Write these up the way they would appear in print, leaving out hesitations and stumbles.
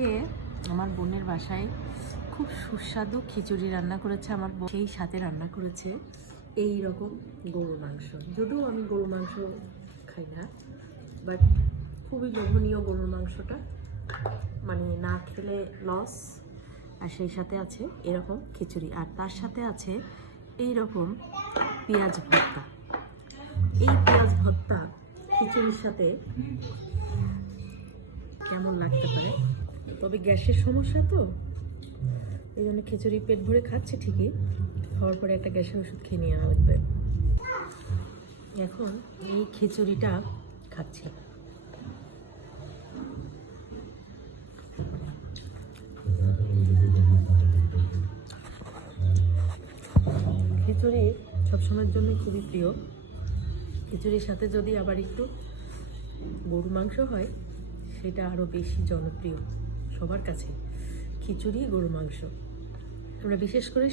আজকে আমার বোনের বাসায় খুব সুস্বাদু খিচুড়ি রান্না করেছে আমার বোন, সেই সাথে রান্না করেছে এই রকম গরুর মাংস। যদিও আমি গরুর মাংস খাই না, বাট খুবই লোভনীয় গরুর মাংসটা, মানে না খেলে লস। আর সেই সাথে আছে এরকম খিচুড়ি, আর তার সাথে আছে এই রকম পেঁয়াজ ভর্তা। এই পেঁয়াজ ভর্তা খিচুড়ির সাথে কেমন লাগতে পারে, তবে গ্যাসের সমস্যা তো এই জন্য খিচুড়ি পেট ভরে খাচ্ছে ঠিকই, খাওয়ার পরে একটা গ্যাসের ওষুধ খেয়ে নেওয়া লাগবে। এখন এই খিচুড়িটা খাচ্ছে। খিচুড়ি সবসময়ের জন্যই খুবই প্রিয়। খিচুড়ির সাথে যদি আবার একটু গরু মাংস হয় সেটা আরও বেশি জনপ্রিয় সবার কাছে। খিচুড়ি গরু মাংস, আমরা বিশেষ করে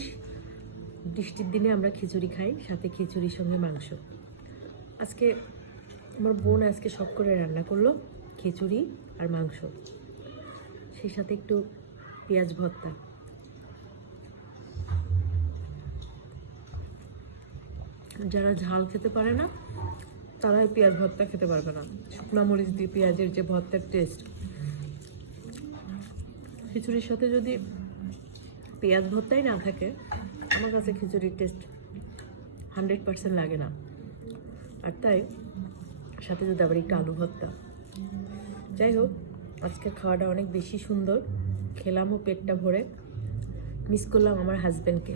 বৃষ্টির দিনে আমরা খিচুড়ি খাই, সাথে খিচুড়ির সঙ্গে মাংস। আজকে আমার বোন শখ করে রান্না করলো খিচুড়ি আর মাংস, সেই সাথে একটু পেঁয়াজ ভর্তা। যারা ঝাল খেতে পারে না তারা এই পেঁয়াজ ভর্তা খেতে পারবে না। শুকনো মরিচ দিয়ে পেঁয়াজের যে ভর্তার টেস্ট, খিচুড়ির সাথে যদি পেঁয়াজ ভর্তাই না থাকে আমার কাছে খিচুড়ির টেস্ট 100% লাগে না। আর তাই সাথে যদি আবার একটু আলু ভর্তা। যাই হোক, আজকের খাওয়াটা অনেক বেশি সুন্দর, খেলামও পেটটা ভরে। মিস করলাম আমার হাজব্যান্ডকে।